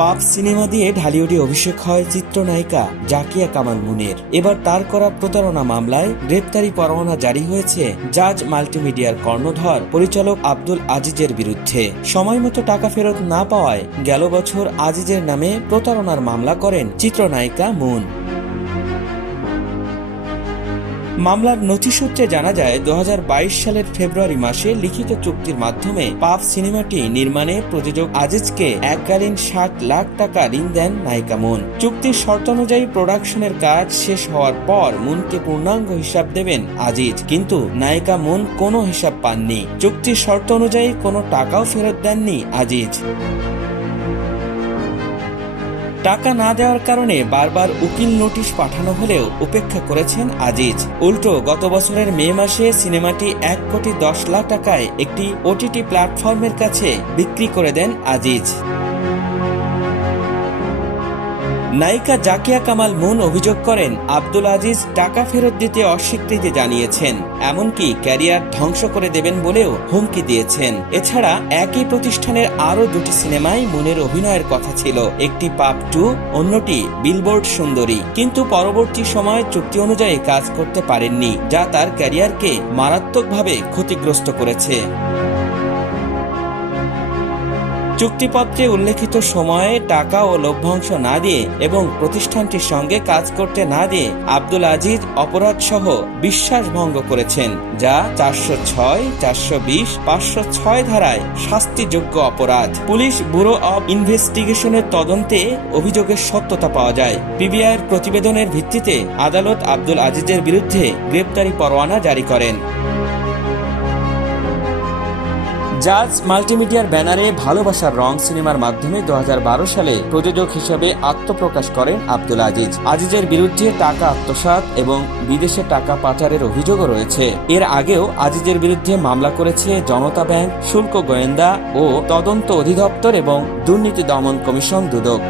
পাপ সিনেমা দিয়ে ঢালিউডে অভিষেক হয় চিত্রনায়িকা জাকিয়া কামাল মুনের। এবার তার করা প্রতারণা মামলায় গ্রেপ্তারি পরোয়ানা জারি হয়েছে জাজ মাল্টিমিডিয়ার কর্ণধর পরিচালক আব্দুল আজিজের বিরুদ্ধে। সময়মতো টাকা ফেরত না পাওয়ায় গেল বছর আজিজের নামে প্রতারণার মামলা করেন চিত্রনায়িকা মুন। মামলার নথি সূত্রে জানা যায় 2022 সালের ফেব্রুয়ারি মাসে লিখিত চুক্তির মাধ্যমে পাপ সিনেমাটি নির্মাণে প্রযোজক আজিজকে এককালীন 60 লাখ টাকা ঋণ দেন নায়িকা মুন। চুক্তির শর্ত অনুযায়ী প্রোডাকশনের কাজ শেষ হওয়ার পর মুনকে পূর্ণাঙ্গ হিসাব দেবেন আজিজ, কিন্তু নায়িকা মুন কোনো হিসাব পাননি। চুক্তির শর্ত অনুযায়ী কোনো টাকাও ফেরত দেননি আজিজ। টাকা না দেওয়ার কারণে বারবার উকিল নোটিশ পাঠানো হলেও উপেক্ষা করেছেন আজিজ। উল্টো গত বছরের মে মাসে সিনেমাটি 1,10,00,000 টাকায় একটি ওটিটি প্ল্যাটফর্মের কাছে বিক্রি করে দেন আজিজ। নায়িকা জাকিয়া কামাল মুন অভিযোগ করেন আব্দুল আজিজ টাকা ফেরত দিতে অস্বীকৃতি জানিয়েছেন, এমনকি ক্যারিয়ার ধ্বংস করে দেবেন বলেও হুমকি দিয়েছেন। এছাড়া একই প্রতিষ্ঠানের আরও 2টি সিনেমায় মুনের অভিনয়ের কথা ছিল, একটি পাপ 2, অন্যটি বিলবোর্ড সুন্দরী, কিন্তু পরবর্তী সময় চুক্তি অনুযায়ী কাজ করতে পারেননি, যা তার ক্যারিয়ারকে মারাত্মকভাবে ক্ষতিগ্রস্ত করেছে। চুক্তিপত্রে উল্লেখিত সময়ে টাকা ও লভ্যাংশ না দিয়ে এবং প্রতিষ্ঠানটির সঙ্গে কাজ করতে না দিয়ে আব্দুল আজিজ অপরাধসহ বিশ্বাসভঙ্গ করেছেন, যা 406, 420, 506 ধারায় শাস্তিযোগ্য অপরাধ। পুলিশ ব্যুরো অব ইনভেস্টিগেশনের তদন্তে অভিযোগের সত্যতা পাওয়া যায়। পিবিআইয়ের প্রতিবেদনের ভিত্তিতে আদালত আব্দুল আজিজের বিরুদ্ধে গ্রেপ্তারি পরোয়ানা জারি করেন। জাজ মাল্টিমিডিয়ার ব্যানারে ভালোবাসার রং সিনেমার মাধ্যমে 2012 সালে প্রযোজক হিসেবে আত্মপ্রকাশ করেন আব্দুল আজিজ। আজিজের বিরুদ্ধে টাকা আত্মসাৎ এবং বিদেশে টাকা পাচারের অভিযোগও রয়েছে। এর আগেও আজিজের বিরুদ্ধে মামলা করেছে জনতা ব্যাংক, শুল্ক গোয়েন্দা ও তদন্ত অধিদপ্তর এবং দুর্নীতি দমন কমিশন দুদক।